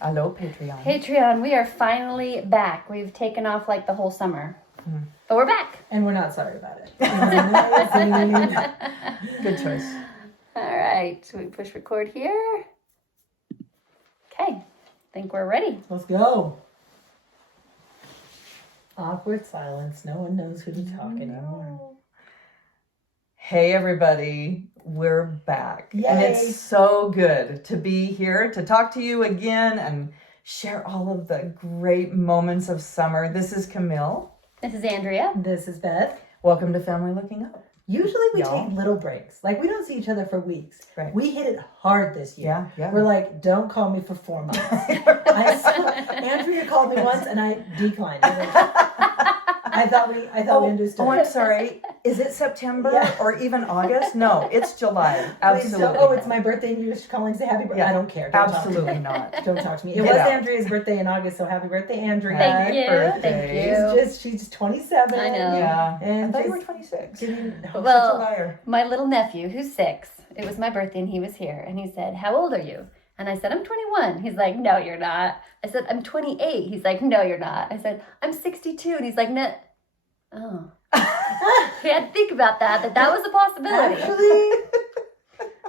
Hello, Patreon. Patreon, we are finally back. We've taken off like the whole summer. But we're back. And we're not sorry about it. Good choice. All right. So we push record here. Okay. I think we're ready. Let's go. Awkward silence. No one knows who to talk anymore. Hey, everybody. We're back. Yay. And it's so good to be here to talk to you again and share all of the great moments of summer. This is Camille. This is Andrea. This is Beth. Welcome to Family Looking Up. Usually we Y'all. take little breaks. Like, we don't see each other for weeks. Right. We hit it hard this year. Yeah. We're like, don't call me for 4 months. Andrea called me once and I declined. I thought we understood. Oh, I'm sorry. Is it September or even August? No, it's July. Absolutely. It's my birthday and you're just calling to say happy birthday. Yeah. I don't care. Don't Absolutely talk to me. not. Don't talk to me. It Get was out. Andrea's birthday in August, so happy birthday, Andrea. Thank you. Birthday. Thank you. She's 27. I know. Yeah. And I thought you were just 26. getting- Such a Well, liar. my little nephew, who's 6, it was my birthday and he was here. And he said, "How old are you?" And I said, "I'm 21. He's like, "No, you're not." I said, "I'm 28. He's like, "No, you're not." I said, "I'm 62. And he's like, "No." Oh. He had to think about that was a possibility. Actually,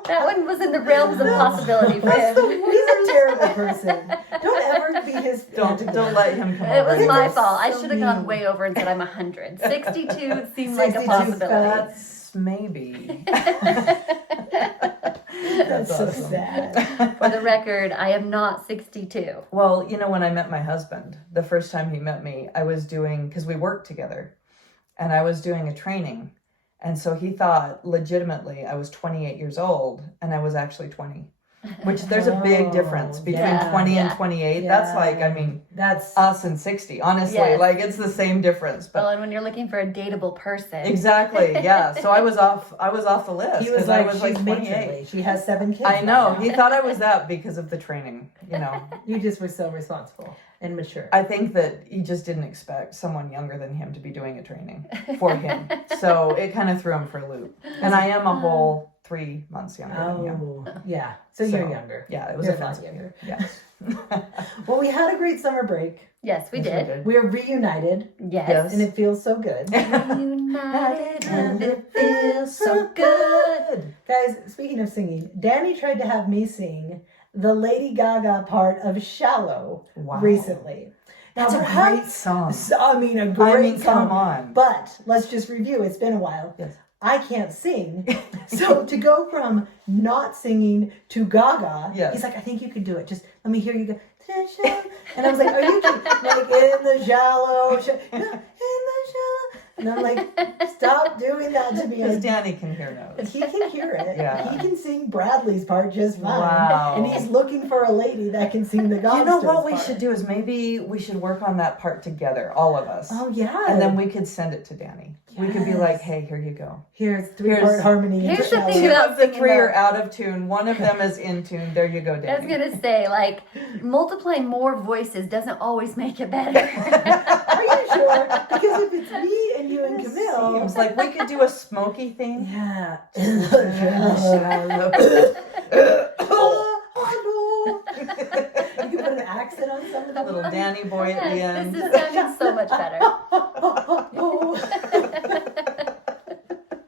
That one was in the realms of possibility for he's him. a terrible person. Don't ever be his Don't let him come It over. was It's my so fault. I should have gone mean. way over and said I'm 100. 62 seemed like a 62 possibility. That's maybe. That's so awesome. sad. For the record, I am not 62. Well, when I met my husband, the first time he met me, I was because we worked together, and I was doing a training. And so he thought legitimately I was 28 years old, and I was actually 20. Which there's a big difference between Yeah, 20 and yeah. 28. That's like, That's us and 60, honestly. Yes. Like, it's the same difference. But Well, and when you're looking for a dateable person. exactly, yeah. So I was off the list he was because I like, was she's like 28. matronly. She has 7 kids. I know. now. He thought I was that because of the training, You just were so responsible and mature. I think that he just didn't expect someone younger than him to be doing a training for him. So it kind of threw him for a loop. And I am a whole 3 months younger than him. Oh, yeah. So you're younger. Yeah, it was You're a lot offensive. younger. Yes. Well, we had a great summer break. Yes, we did. We're reunited, Yes. and it feels so good. Reunited and it feels so good. Guys, speaking of singing, Danny tried to have me sing the Lady Gaga part of Shallow Wow. recently. That's Now, a perhaps- great song. a great song. come on. But let's just review. It's been a while. Yes. I can't sing. So to go from not singing to Gaga, Yes. he's like, I think you could do it. Just let me hear you go. And I was like, are you kidding? Like, in the shallow, in the shallow. And I'm like, stop doing that to me. Because Danny can hear notes. He can hear it. Yeah. He can sing Bradley's part just fine. Wow. And he's looking for a lady that can sing the Godsters You know what we part. should do is maybe we should work on that part together, all of us. Oh, yeah. And then we could send it to Danny. We could be Yes. like, hey, here you go. Here's 3-part Here's- harmony. in Here's the Shallow. thing Two about of the singing 3 are that- out of tune. One of them is in tune. There you go, I was Danny. going to say, like, multiplying more voices doesn't always make it better. Are you sure? Because if it's me and you and Camille. Seems like we could do a smoky thing. Yeah. You can put an accent on some of A them. little Danny boy at the Yes, end. this is sounding so much better.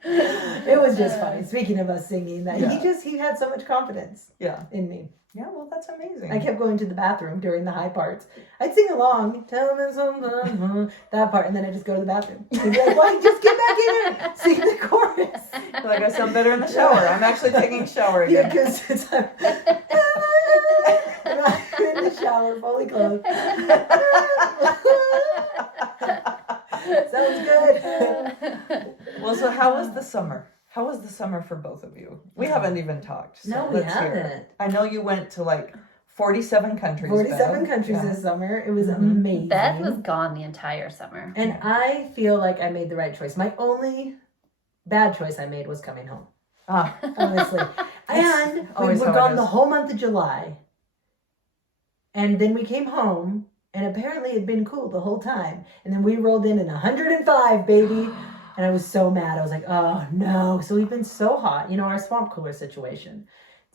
It was just funny. Speaking of us singing, that Yeah. he had so much confidence Yeah. in me. Yeah, well, that's amazing. I kept going to the bathroom during the high parts. I'd sing along, tell me something, that part, and then I just go to the bathroom. He'd be like, "Why? Just get back in here, sing the chorus." Like I sound better in the shower. I'm actually taking a shower Yeah, again. because it's I'm in the shower, fully clothed. Sounds good. Well, so how was the summer? How was the summer for both of you? We haven't even talked. So No, we let's hear. haven't. I know you went to like 47 countries. 47 Bev. countries Yeah. this summer. It was Mhm. amazing. Beth was gone the entire summer. And I feel like I made the right choice. My only bad choice I made was coming home, Ah, honestly. And we always were how it gone is. the whole month of July. And then we came home, and apparently it'd been cool the whole time. And then we rolled in 105, baby. And I was so mad. I was like, oh no. So we've been so hot. You know, our swamp cooler situation.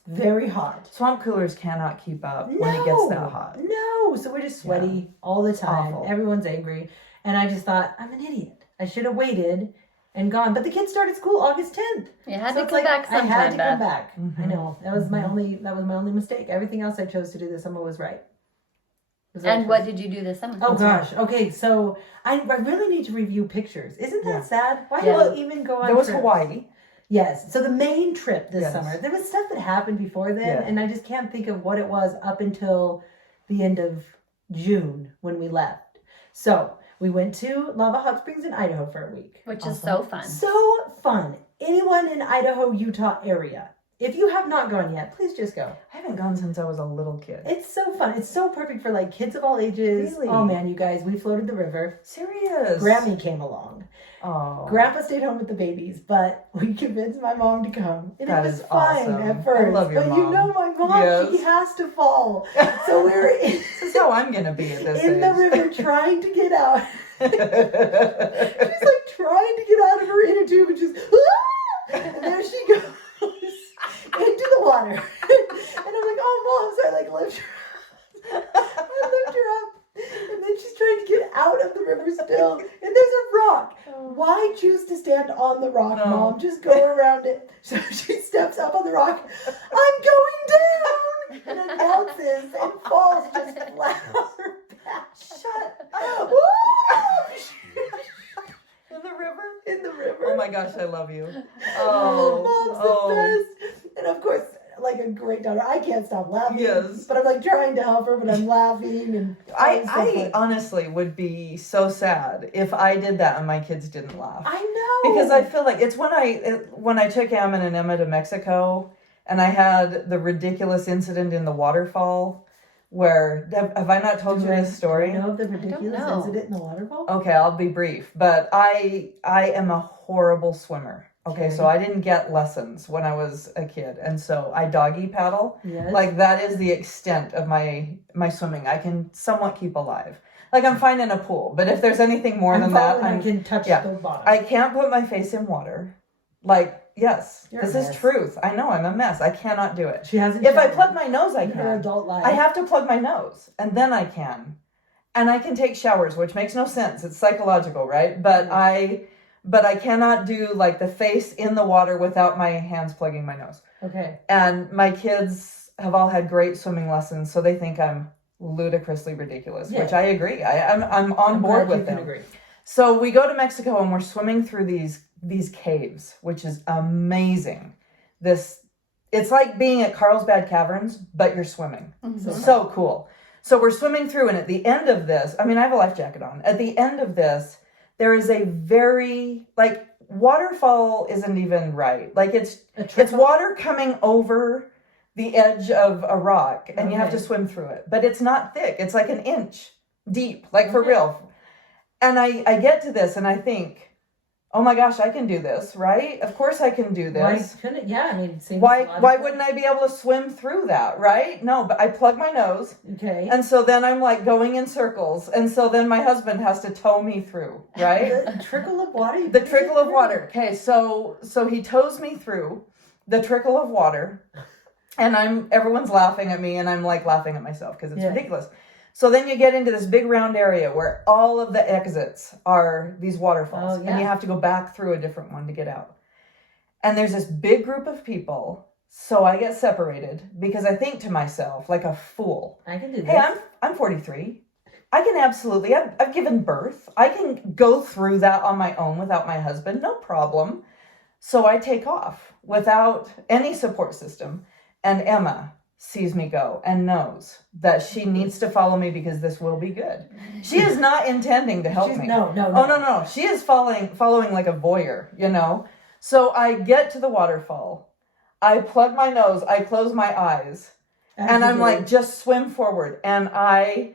It's very hot. Swamp coolers cannot keep up when it gets that hot. No, so we're just sweaty all the time. Awful. Everyone's angry. And I just thought, I'm an idiot. I should have waited and gone. But the kids started school August 10th. You had So to it's come back I sometime, had to come Beth. back. Mhm. I know. That was my only mistake. Everything else I chose to do this summer was right. And what did you do this summer? Oh gosh. Okay, so I really need to review pictures. Isn't that Yeah. sad? Why Yeah. do I even go on There was trips? Hawaii. Yes. So the main trip this Yes. summer, there was stuff that happened before then, Yeah. and I just can't think of what it was up until the end of June when we left. So we went to Lava Hot Springs in Idaho for a week. Which is Awesome. so fun. So fun. Anyone in Idaho, Utah area, if you have not gone yet, please just go. I haven't gone since I was a little kid. It's so fun. It's so perfect for like kids of all ages. Really? Oh man, you guys, we floated the river. Serious. Grammy came along. Oh. Grandpa stayed home with the babies, but we convinced my mom to come. And That it was is fine awesome. at first. I love your but you mom. know my mom, she Yes. has to fall. So we were in, This is how I'm gonna be at this in the age. river trying to get out. She's like trying to get out of her inner tube and just, "Ah!" And there she goes into the water. And I'm like, oh mom, so I like lift her up. I lift her up. And then she's trying to get out of the river still. And there's a rock. Why choose to stand on the rock, No. Mom? Just go around it. So she steps up on the rock. I'm going down! And it bounces and falls just flat on her back. Shut up. Woo! In the river? In the river. Oh my gosh, I love you. Oh. Mom's the best. And of course, like a great daughter, I can't stop laughing. Yes. But I'm like trying to help her, but I'm laughing. And it's so I fun. honestly would be so sad if I did that and my kids didn't laugh. I know. Because I feel like it's when I took Ammon and Emma to Mexico and I had the ridiculous incident in the waterfall where have I not told you this story? Do you know of the ridiculous know. incident in the waterfall? Okay, I'll be brief, but I am a horrible swimmer. Okay, so I didn't get lessons when I was a kid, and so I doggy paddle. Yes. Like that is the extent of my swimming. I can somewhat keep alive. Like I'm fine in a pool, but if there's anything more than that, I can touch yeah. the bottom. I can't put my face in water. Like yes, You're a this mess. is truth. I know I'm a mess. I cannot do it. She hasn't. If I showered plug my nose, I in her can. adult life. I have to plug my nose, and then I can. And I can take showers, which makes no sense. It's psychological, right? But I cannot do like the face in the water without my hands plugging my nose. Okay. And my kids have all had great swimming lessons, so they think I'm ludicrously ridiculous, Yeah. which I agree. I'm on I'm board glad you with can them. agree. So we go to Mexico and we're swimming through these caves, which is amazing. It's like being at Carlsbad Caverns, but you're swimming. Mhm. So cool. So we're swimming through, and at the end of this, I mean, I have a life jacket on. At the end of this, there is a very, like, waterfall isn't even right. Like, it's water coming over the edge of a rock, and you have to Okay. swim through it. But it's not thick. It's like an inch deep, like for Okay. real. And I get to this, and I think, oh my gosh, I can do this, right? Of course I can do Why this. couldn't? Yeah, I mean, it seems Why logical. wouldn't I be able to swim through that, right? No, but I plug my nose, Okay. and so then I'm like going in circles, and so then my husband has to tow me through, right? The trickle of water. you The put it trickle of through. water. Okay, so he tows me through the trickle of water, and everyone's laughing at me, and I'm like laughing at myself because it's Yeah. ridiculous. So then you get into this big round area where all of the exits are these waterfalls, Oh, yeah. and you have to go back through a different one to get out. And there's this big group of people, so I get separated because I think to myself, like a fool, I can do this. hey, I'm 43. I can absolutely, I've given birth. I can go through that on my own without my husband, no problem. So I take off without any support system. And Emma sees me go and knows that she needs to follow me because this will be good. She is not intending to help She's- me. No. Oh, no. She is following like a voyeur, you know? So I get to the waterfall. I plug my nose. I close my eyes. And I'm like, just swim forward. And I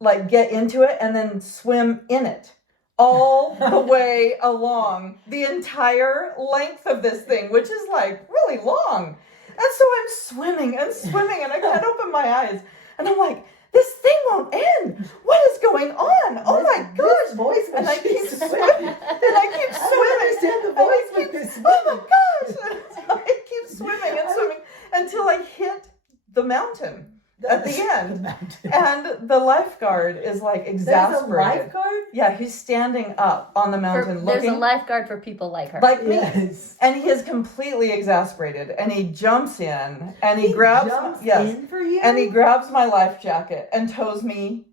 like get into it and then swim in it all the way along the entire length of this thing, which is like really long. And so I'm swimming and I can't open my eyes. And I'm like, this thing won't end. What is going on? Oh my gosh. This voice And I when keep she's swimming. And I keep I don't swimming. understand the And I voice keep- when you're oh my swimming. gosh. And I keep swimming and swimming. until I hit the mountain at the end. mountain. And the lifeguard is like There's a exasperated. lifeguard? Yeah, he's standing up on the mountain There's looking a lifeguard for people like her. like me. Yes. And he is completely exasperated. And he jumps in and he grabs jumps yes. in for you? And he grabs my life jacket and tows me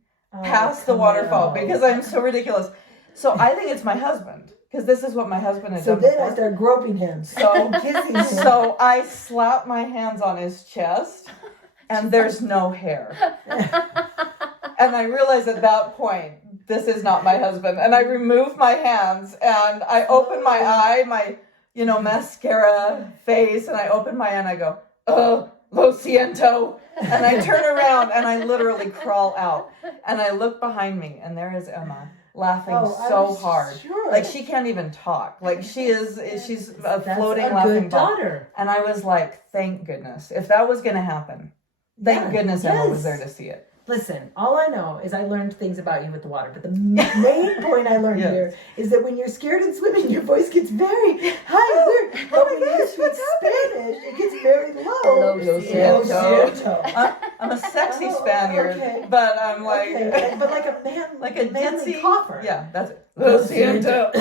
past the waterfall because I'm so ridiculous. So I think it's my husband because this is what my husband has So done then before. I start groping him. So, Kissing him. so I slap my hands on his chest and there's no hair. And I realize at that point, this is not my husband. And I remove my hands and I open my eye, my, mascara face, and I open my eye and I go, oh, lo siento. And I turn around and I literally crawl out. And I look behind me and there is Emma laughing so hard. Sure. Like she can't even talk. Like she's a That's floating a laughing good ball. daughter. And I was like, thank goodness. If that was going to happen, thank goodness Emma was there to see it. Listen, all I know is I learned things about you with the water, but the main point I learned Yes. here is that when you're scared in swimming, your voice gets very high. But when you speak Spanish, it gets very low. Lo Lo siento. siento. I'm a sexy Oh, Spaniard, okay. but I'm like, Okay, but like a man, like a manly ditzy cougher. Yeah, that's it. Lo siento.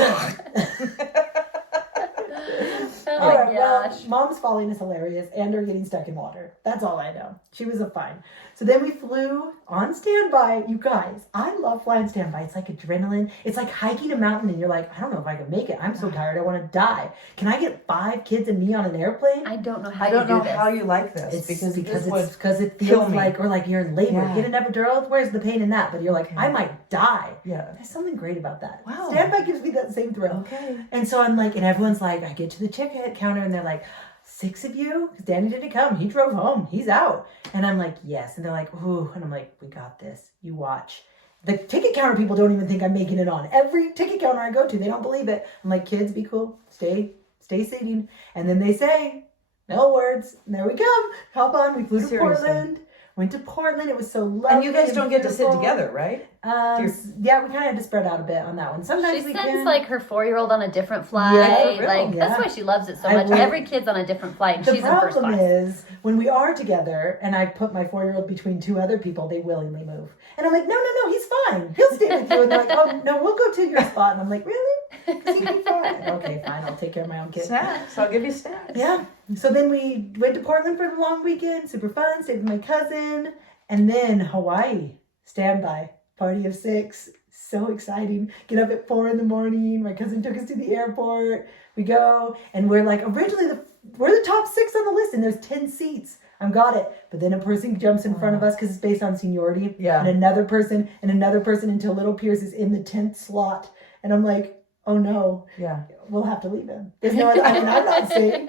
Oh All my right, well, gosh. Mom's falling is hilarious and her getting stuck in water. That's all I know. She was a fine. So then we flew on standby. You guys, I love flying standby. It's like adrenaline. It's like hiking a mountain and you're like, I don't know if I can make it. I'm so tired. I want to die. Can I get 5 kids and me on an airplane? I don't know how I don't you know do this. how you like this It's because it kill feels me. like, or like you're in labor. Yeah. Get an epidural. Where's the pain in that? But you're like, Okay. I might die. Yeah. There's something great about that. Wow. Standby gives me that same thrill. Okay. And so I'm like, and everyone's like, I get to the ticket counter and they're like, 6 of you? Because Danny didn't come. He drove home. He's out. And I'm like, yes. And they're like, ooh. And I'm like, we got this. You watch. The ticket counter people don't even think I'm making it on. Every ticket counter I go to, they don't believe it. I'm like, kids, be cool. Stay sitting. And then they say, no words. And there we come. Hop on. We flew to Seriously. Portland. Went to Portland. It was so lovely. And you guys don't get to sit beautiful. together, right? Yeah, we kind of had to spread out a bit on that one. Sometimes She we sends can. like her 4-year-old on a different flight. Yeah, for real. Like Yeah. that's why she loves it so I much. would- Every kid's on a different flight, and The she's in first problem class. is when we are together and I put my 4-year-old between 2 other people, they willingly move. And I'm like, no, he's fine. He'll stay with you. And they're like, oh, no, we'll go to your spot. And I'm like, really? 'Cause he'd be fine. Okay, fine. I'll take care of my own kid. Snacks. I'll give you snacks. Yeah. So then we went to Portland for the long weekend. Super fun. Stayed with my cousin. And then Hawaii. Standby. Party of 6. So exciting. Get up at 4 in the morning. My cousin took us to the airport. We go. And we're like, originally, we're the top 6 on the list. And there's 10 seats. I've got it. But then a person jumps in front of us because it's based on seniority. Yeah. And another person until little Pierce is in the 10th slot. And I'm like, oh no, Yeah. we'll have to leave him. There's no other, I'm not saying.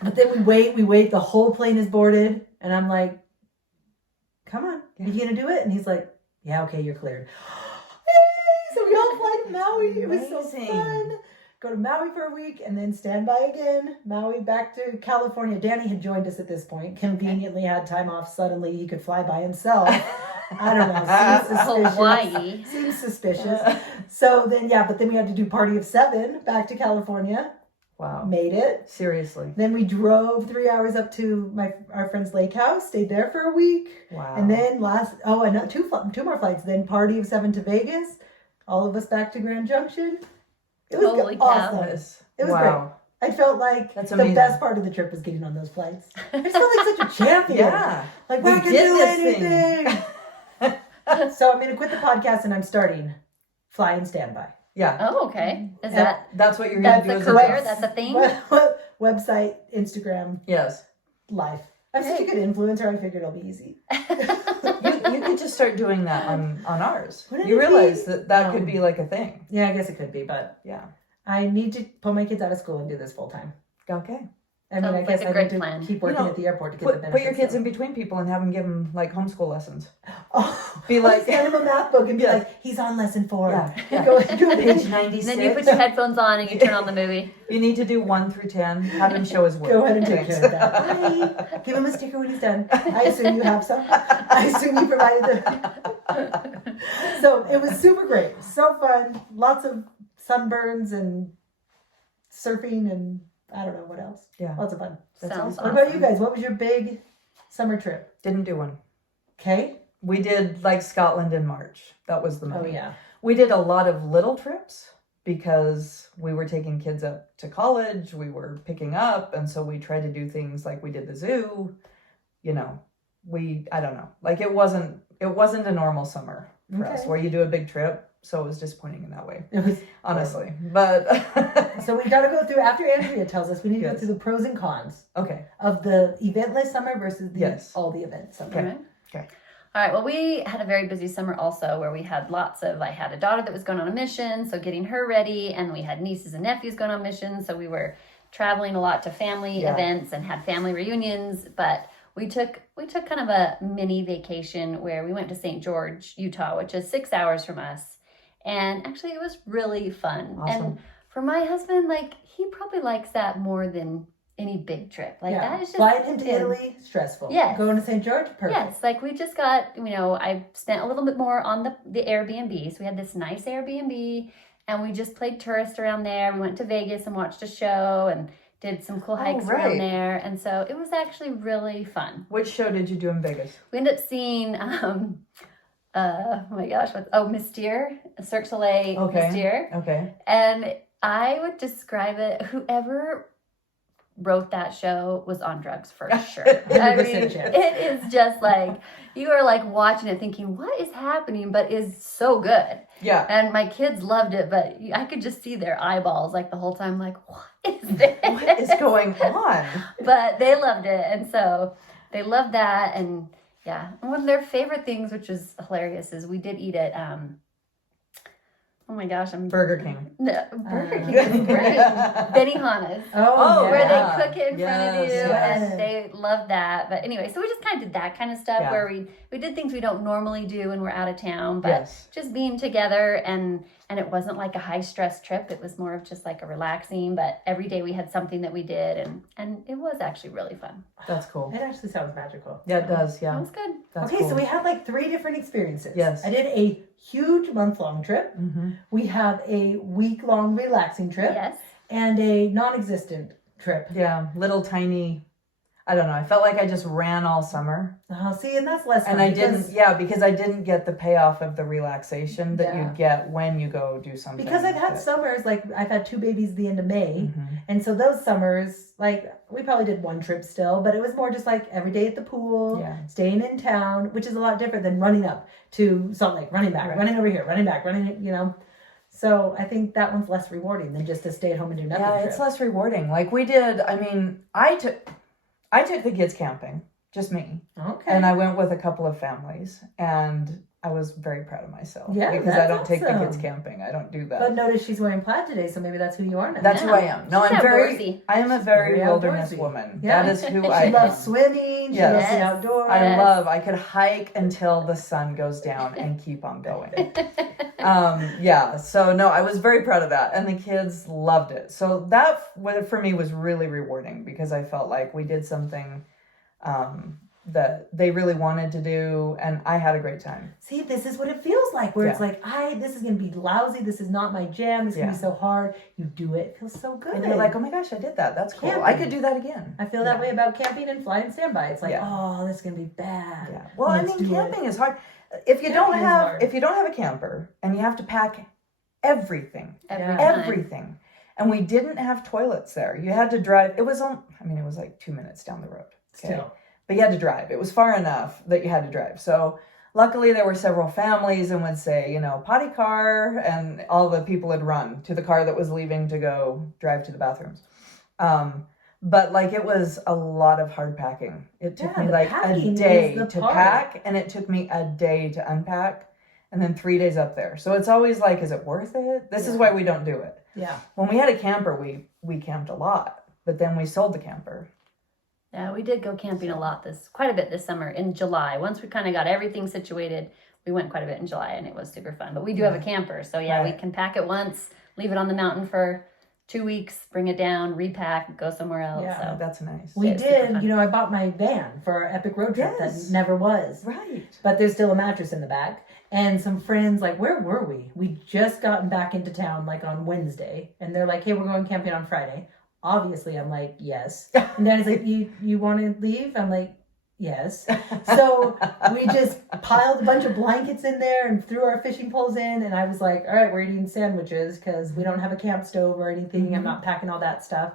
But then we wait, the whole plane is boarded. And I'm like, come on, Yeah. you gonna do it? And he's like, yeah, okay, you're cleared. Yay! So we all fly to Maui. It was so Amazing. fun. Go to Maui for a week and then standby again. Maui back to California. Danny had joined us at this point. Conveniently had time off. Suddenly he could fly by himself. I don't know. Seems suspicious. Hawaii. Seems suspicious. So then, but then we had to do Party of 7 back to California. Wow. Made it. Seriously. Then we drove 3 hours up to our friend's lake house. Stayed there for a week. Wow. And then and two more flights. Then Party of 7 to Vegas. All of us back to Grand Junction. It was Holy cow. awesome. It was wow. great. I felt like That's the amazing. best part of the trip was getting on those flights. I just felt like such a champion. Yeah. Like We I can did do this thing. anything. So I'm going to quit the podcast and I'm starting flying standby. Yeah. Oh, okay. Is that That's what you're going to that's do a as career? job. That's a thing? Website, Instagram, Yes. life. I'm such a good influencer. I figured it'll be easy. You could just start doing that on ours. Wouldn't You it realize be- that could be like a thing. Yeah, I guess it could be, but Yeah. I need to pull my kids out of school and do this full time. Okay. I mean, I Sounds guess like a I great need to plan. keep working You know, at the airport to get the benefits. Put your kids of- in between people and have them give them like homeschool lessons. Oh, Be like- send him a math book and be Yeah. like, he's on lesson 4. Yeah. Go Page And 96. then you put your headphones on and you turn on the movie. You need to do 1 through 10. Have him show his work. Go ahead and take Thanks. care of that. Bye. Give him a sticker when he's done. I assume you have some. I assume you provided them. So it was super great. So fun. Lots of sunburns and surfing and I don't know what else. Yeah. Lots of fun. That's Sounds awesome. What about you guys? What was your big summer trip? Didn't do one. Okay. We did like Scotland in March. That was the Oh money. yeah. We did a lot of little trips because we were taking kids up to college, we were picking up, and so we tried to do things like we did the zoo. You know, I don't know. Like it wasn't a normal summer for us Okay. where you do a big trip, so it was disappointing in that way, It was honestly. But so we got to go through after Andrea tells us. We need to go Yes. through the pros and cons okay. of the eventless summer versus the Yes. all the events summer. All right. Okay. All right. Well, we had a very busy summer also where we had I had a daughter that was going on a mission, so getting her ready, and we had nieces and nephews going on missions, so we were traveling a lot to family Yeah. events and had family reunions, but we took kind of a mini vacation where we went to St. George, Utah, which is 6 hours from us. And actually it was really fun. Awesome. And for my husband, like he probably likes that more than any big trip. Like that is just flying into him. Italy, stressful. Yes. Going to St. George, perfect. Yes, like we just got, I spent a little bit more on the Airbnb. So we had this nice Airbnb and we just played tourist around there. We went to Vegas and watched a show and did some cool hikes right. around there. And so it was actually really fun. Which show did you do in Vegas? We ended up seeing, oh my gosh, Mystere, Cirque du Soleil Okay. Mystere. Okay. And I would describe it, whoever wrote that show was on drugs for sure. I 100% mean, chance. it is just like, you are like watching it thinking, what is happening? But is so good. Yeah. And my kids loved it, but I could just see their eyeballs like the whole time, like, what is this? What is going on? But they loved it. And so they loved that. And yeah, and one of their favorite things, which is hilarious, is we did eat at, oh my gosh, Burger King. No, Burger King Uh, is great. Benihana's. Oh, Oh, Where yeah. they cook it in front of you, Yes. and they love that. But anyway, so we just kind of did that kind of stuff Yeah. where we did things we don't normally do when we're out of town, but Yes. just being together, and it wasn't like a high stress trip. It was more of just like a relaxing. But every day we had something that we did, and it was actually really fun. That's cool. It actually sounds magical. Yeah, it does. It Yeah. was good. That's Okay, cool. so we had like 3 different experiences. Yes. I did a huge month-long trip. Mm-hmm. We have a week-long relaxing trip. Yes. And a non-existent trip. Yeah, little tiny. I don't know. I felt like I just ran all summer, See, and that's less fun. and I because- didn't. Yeah, because I didn't get the payoff of the relaxation that Yeah. you get when you go do something. Because I've had that- summers, like I've had 2 babies at the end of May. Mhm. And so those summers, like we probably did 1 trip still, but it was more just like every day at the pool, Yeah. staying in town, which is a lot different than running up to Salt Lake, running back, Right. running over here, running back, running. So I think that one's less rewarding than just a stay at home and do nothing Yeah, trip. it's less rewarding. Like we did. I mean, I took the kids camping, just me, Okay. and I went with a couple of families, and I was very proud of myself. Yeah, because I that's don't take the kids awesome. camping. I don't do that. But notice she's wearing plaid today, so maybe that's who you are now. That's who I am. No, She's I'm very. outdoorsy. I am a very Very wilderness outdoorsy. woman. Yeah. That is who She I am. loves swimming. She Yes. loves the Yes. outdoors. Yes. I could hike until the sun goes down and keep on going. Yeah, so no, I was very proud of that, and the kids loved it. So that for me was really rewarding because I felt like we did something that they really wanted to do, and I had a great time. See, this is what it feels like, where it's Yeah. like, this is going to be lousy. This is not my jam. This is going to be so hard. You do it. It feels so good. And you're like, oh my gosh, I did that. That's cool. I Camping. could do that again. I feel that Yeah. way about camping and flying standby. It's like, Yeah. oh, this is going to be bad. Yeah. Well, I Let's mean, do it. camping is hard. If you don't Camping is have hard. if you don't have a camper and you have to pack everything, Every time. everything, and we didn't have toilets there. You had to drive. It was it was like 2 minutes down the road. Okay? Still. But you had to drive. It was far enough that you had to drive. So luckily there were several families and would say, potty car, and all the people had run to the car that was leaving to go drive to the bathrooms. But like it was a lot of hard packing. It took Yeah, me the like a packing is day the to part. pack, and it took me a day to unpack, and then 3 days up there. So it's always like, is it worth it? This is Yeah. why we don't do it. Yeah. When we had a camper, we camped a lot, but then we sold the camper. Yeah, we did go camping quite a bit this summer in July. Once we kind of got everything situated, we went quite a bit in July, and it was super fun. But we do have a camper, so yeah, we Right. can pack it once, leave it on the mountain for 2 weeks, bring it down, repack, go somewhere else. Yeah. So That's nice. We it's super did, fun. I bought my van for our epic road trip Yes. that never was. Right. But there's still a mattress in the back. And some friends, like, where were we? We just gotten back into town, like, on Wednesday. And they're like, hey, we're going camping on Friday. obviously. I'm like, yes. And Daddy's like, you want to leave? I'm like, yes. So we just piled a bunch of blankets in there and threw our fishing poles in. And I was like, all right, we're eating sandwiches because we don't have a camp stove or anything. I'm not packing all that stuff.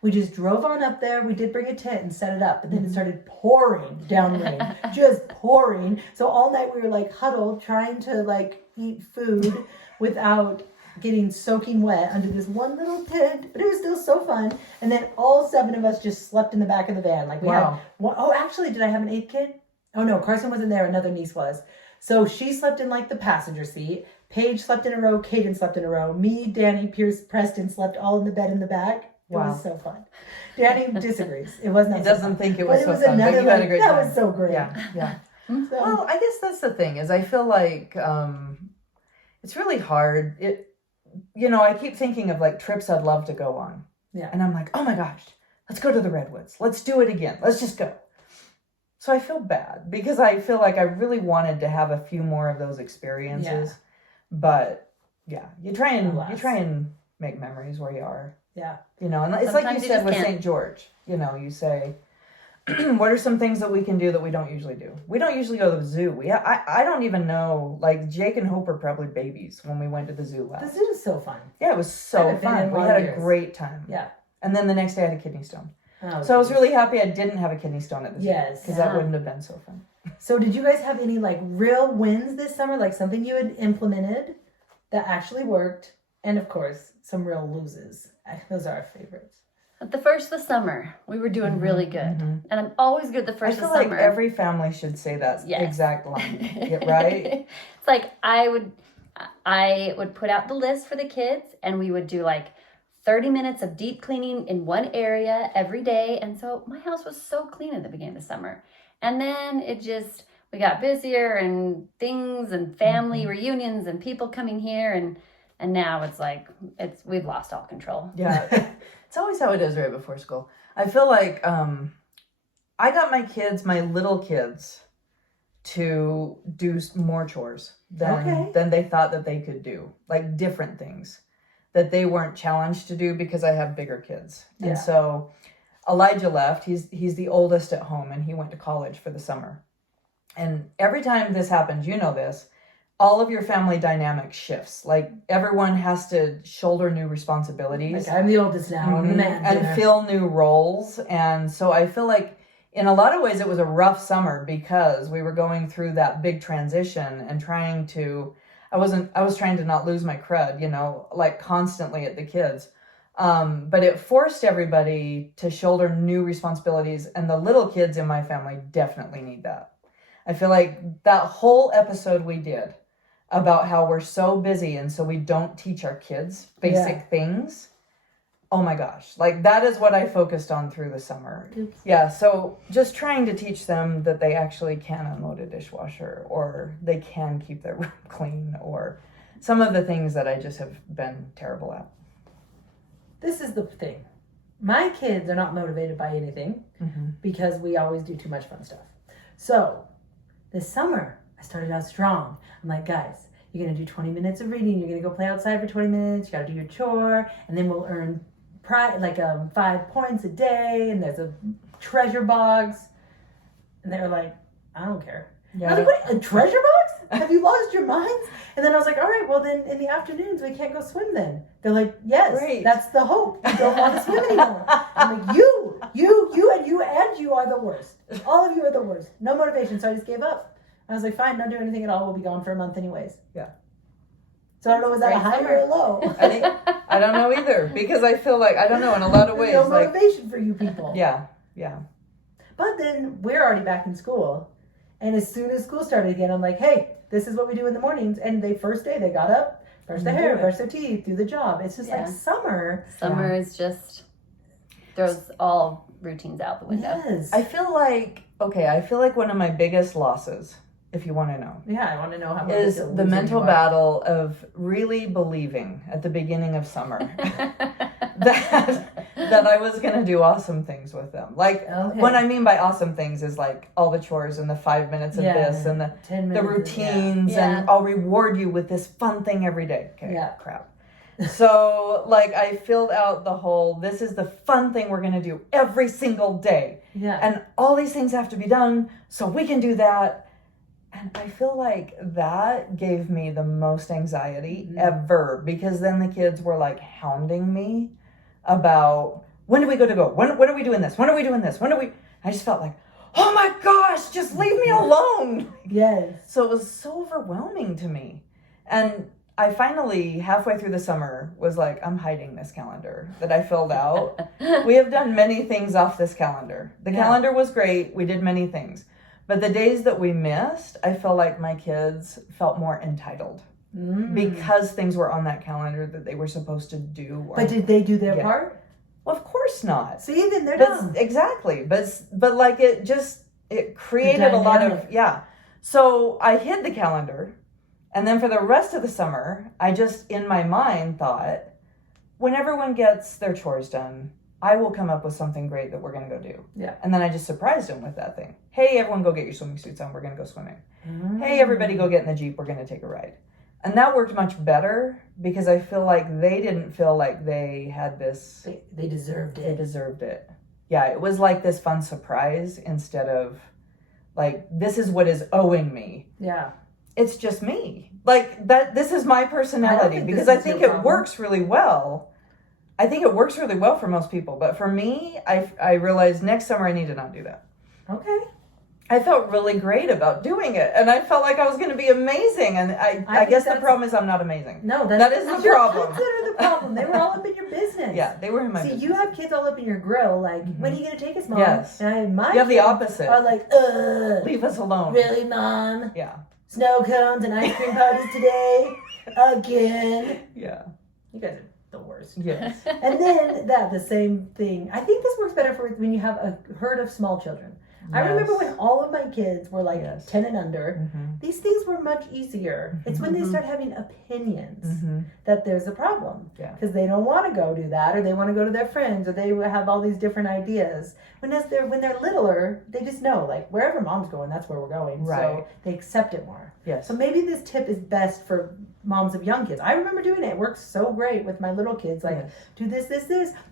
We just drove on up there. We did bring a tent and set it up, but then it started pouring down rain, just pouring. So all night we were like huddled, trying to like eat food without getting soaking wet under this one little tent. But it was still so fun. And then all 7 of us just slept in the back of the van. Like we had one, oh, actually, did I have an 8th kid? Oh no, Carson wasn't there. Another niece was. So she slept in like the passenger seat. Paige slept in a row. Caden slept in a row. Me, Danny, Pierce, Preston slept all in the bed in the back. It was so fun. Danny disagrees. It was not. He so doesn't fun. think it was so But fun. But you had a great that time. was so great. Yeah. So, Well, I guess that's the thing is I feel like it's really hard. I keep thinking of like trips I'd love to go on. Yeah. And I'm like, oh my gosh, let's go to the Redwoods. Let's do it again. Let's just go. So I feel bad because I feel like I really wanted to have a few more of those experiences. Yeah. But yeah, you try and make memories where you are. Yeah. And it's like Sometimes you you said just with can't. St. George, you say, what are some things that we can do that we don't usually do? We don't usually go to the zoo. I don't even know, like Jake and Hope were probably babies when we went to the zoo The last. zoo is so fun. Yeah, it was so I've been in fun. a We lot had of a years. great time. Yeah. And then the next day I had a kidney stone. Oh, So I was really happy I didn't have a kidney stone at the zoo. Yes. Because that wouldn't have been so fun. So did you guys have any like real wins this summer? Like something you had implemented that actually worked? And of course, some real loses. Those are our favorites. At the first of the summer, we were doing really good. And I'm always good the I first feel of like summer. every family should say that Yes. exact line. Yeah, right? It's like I would put out the list for the kids and we would do like 30 minutes of deep cleaning in one area every day. And so my house was so clean at the beginning of summer. And then we got busier and things and family reunions and people coming here and now it's like we've lost all control. Yeah. It's always how it is right before school. I feel like I got my little kids, to do more chores than they thought that they could do. Like different things that they weren't challenged to do because I have bigger kids. Yeah. And so Elijah left. He's the oldest at home and he went to college for the summer. And every time this happens, this, all of your family dynamic shifts. Like everyone has to shoulder new responsibilities. Like I'm the oldest now. I'm the man. And fill new roles. And so I feel like in a lot of ways it was a rough summer because we were going through that big transition and I was trying to not lose my crud, like constantly at the kids. But it forced everybody to shoulder new responsibilities, and the little kids in my family definitely need that. I feel like that whole episode we did about how we're so busy and so we don't teach our kids basic things. Oh my gosh, like that is what I focused on through the summer. Oops. Yeah, so just trying to teach them that they actually can unload a dishwasher or they can keep their room clean or some of the things that I just have been terrible at. This is the thing. My kids are not motivated by anything because we always do too much fun stuff. So this summer, I started out strong. I'm like, guys, you're going to do 20 minutes of reading. You're going to go play outside for 20 minutes. You got to do your chore. And then we'll earn 5 points a day. And there's a treasure box. And they were like, I don't care. Yeah. I was like, what, a treasure box? Have you lost your minds? And then I was like, all right, well then in the afternoons we can't go swim then. They're like, yes, Great. that's the hope. You don't want to swim anymore. I'm like, you are the worst. All of you are the worst. No motivation, so I just gave up. I was like, fine, don't do anything at all. We'll be gone for a month anyways. Yeah. So I don't know, was that a Great high summer. or a low? I don't know either because I feel like, I don't know, in a lot of ways, There's no like, motivation for you people. yeah. But then we're already back in school. And as soon as school started again, I'm like, hey, this is what we do in the mornings. And first day, they got up, brushed their hair, brushed their teeth, do the job. It's just like summer. Summer is just throws all routines out the window. Yes. I feel like one of my biggest losses, if you want to know, Yeah, I want to know how much is of a the loser mental you are. battle of really believing at the beginning of summer that I was going to do awesome things with them. Like, Okay. what I mean by awesome things is like all the chores and the 5 minutes of this and the 10 the minutes. routines Yeah. and I'll reward you with this fun thing every day. Okay, Yeah. crap. So, like, I filled out the whole, this is the fun thing we're going to do every single day. Yeah. And all these things have to be done, so we can do that. And I feel like that gave me the most anxiety ever, because then the kids were like hounding me about, when do we go to go? When are we doing this? When are we doing this? I just felt like, oh my gosh, just leave me alone. Yes. So it was so overwhelming to me. And I finally, halfway through the summer, was like, I'm hiding this calendar that I filled out. We have done many things off this calendar. The calendar was great. We did many things. But the days that we missed, I feel like my kids felt more entitled because things were on that calendar that they were supposed to do. But did they do their part? Well, of course not. See, then they're done. Exactly. But like it created a lot of, So I hid the calendar. And then for the rest of the summer, I just, in my mind, thought, when everyone gets their chores done, I will come up with something great that we're going to go do. Yeah. And then I just surprised them with that thing. Hey, everyone go get your swimming suits on. We're going to go swimming. Hey, everybody go get in the Jeep. We're going to take a ride. And that worked much better because I feel like they didn't feel like they had this. They deserved They it. deserved it. Yeah, it was like this fun surprise instead of like, this is what is owing me. Yeah. It's just me. Like that, this is my personality because I think it works really well. I think it works really well for most people. But for me, I realized next summer I need to not do that. Okay. I felt really great about doing it. And I felt like I was going to be amazing. And I guess the problem is I'm not amazing. No, that is the problem. Kids are the problem. They were all up in your business. Yeah, they were in my business. business. You have kids all up in your grill. Like, when are you going to take us, Mom? Yes. And my you have the kids opposite. are like, leave us alone. Really, Mom? Yeah. Snow cones and ice cream parties today? Again? Yeah. You guys are the worst. Yes. And then the same thing. I think this works better for when you have a herd of small children. I remember when all of my kids were like 10 and under, these things were much easier. It's when they start having opinions that there's a problem. Because they don't want to go do that, or they want to go to their friends, or they have all these different ideas. When they're littler, they just know, like, wherever Mom's going, that's where we're going. Right. So they accept it more. Yes. So maybe this tip is best for moms of young kids. I remember doing it. It works so great with my little kids. Like, do this. Oh,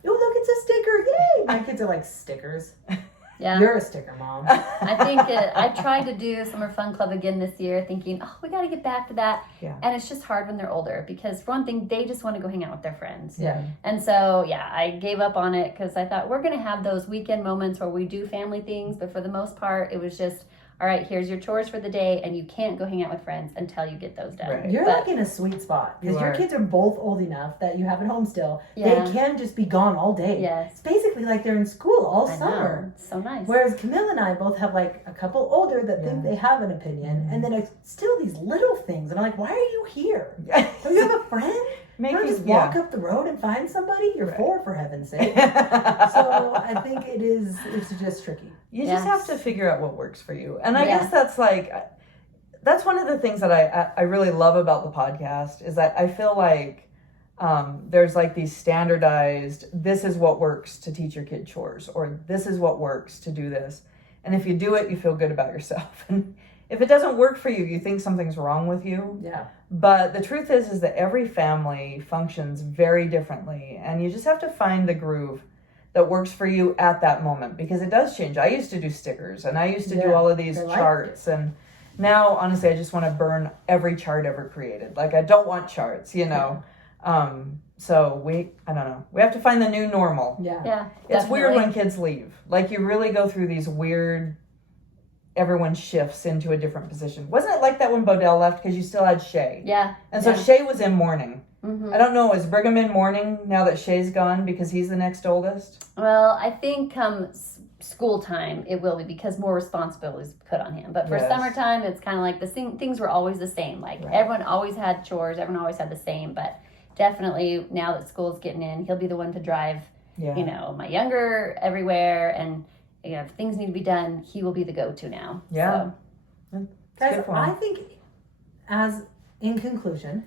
look, it's a sticker. Yay! My kids are like, stickers. Yeah. You're a sticker, Mom. I think I tried to do Summer Fun Club again this year, thinking, oh, we got to get back to that. Yeah. And it's just hard when they're older because, for one thing, they just want to go hang out with their friends. Yeah. And so, I gave up on it because I thought we're going to have those weekend moments where we do family things. But for the most part, it was just, all right, here's your chores for the day, and you can't go hang out with friends until you get those done. Right. You're like in a sweet spot because your kids are both old enough that you have at home still. Yeah. They can just be gone all day. Yes. It's basically like they're in school all I summer. know. It's so nice. Whereas Camille and I both have like a couple older that think they have an opinion, and then it's still these little things. And I'm like, why are you here? Don't you have a friend? You don't just walk up the road and find somebody? You're 4, for heaven's sake. So I think it's just tricky. You just have to figure out what works for you. And I guess that's one of the things that I really love about the podcast is that I feel like there's like these standardized, this is what works to teach your kid chores, or this is what works to do this. And if you do it, you feel good about yourself. And if it doesn't work for you, you think something's wrong with you. Yeah. But the truth is that every family functions very differently. And you just have to find the groove that works for you at that moment, because it does change. I used to do stickers and I used to do all of these charts, and now honestly I just want to burn every chart ever created. Like, I don't want charts, so I don't know, we have to find the new normal. It's weird when kids leave. Like, you really go through these weird, everyone shifts into a different position. Wasn't it like that when Bodell left, because you still had Shay? And so Shay was in mourning. I don't know, is Brigham in mourning now that Shay's gone because he's the next oldest? Well, I think come school time it will be, because more responsibilities put on him. But for summertime, it's kind of like things were always the same. Like, everyone always had chores, everyone always had the same. But definitely now that school's getting in, he'll be the one to drive, my younger everywhere. And if things need to be done, he will be the go-to now. Yeah. So. Guys, I think in conclusion,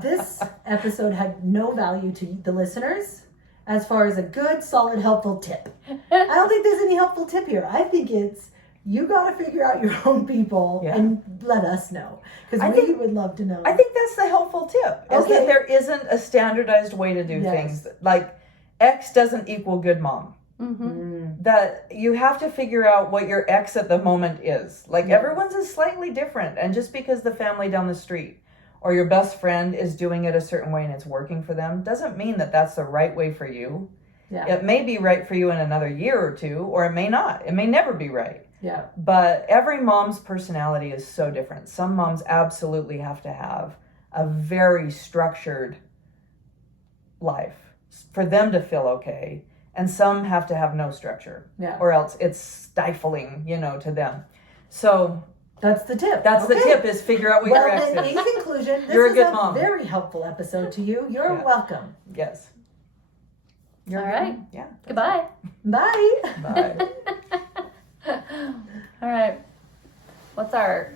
this episode had no value to the listeners as far as a good, solid, helpful tip. I don't think there's any helpful tip here. I think it's You got to figure out your own people Yeah. and let us know. Because I we think- would love to know. I think that's the helpful tip. Is Okay. that there isn't a standardized way to do Yes. things. Like X doesn't equal good mom. Mm-hmm. Mm, That you have to figure out what your X at the moment is. Like Yeah. everyone's is slightly different. And just because the family down the street or your best friend is doing it a certain way and it's working for them doesn't mean that that's the right way for you. yeah. It may be right for you in another year or two, or it may not. It may never be right. Yeah. But every mom's personality is so different. Some moms absolutely have to have a very structured life for them to feel okay. And some have to have no structure, Yeah. or else it's stifling, to them. So That's the tip. that's the Okay. tip, is figure out what your Well, ex then, is. in conclusion, this You're a is good a mom. very helpful episode to you. You're Yeah. welcome. Yes. You're All good. right. Yeah. Goodbye. Bye. Bye. All right. What's our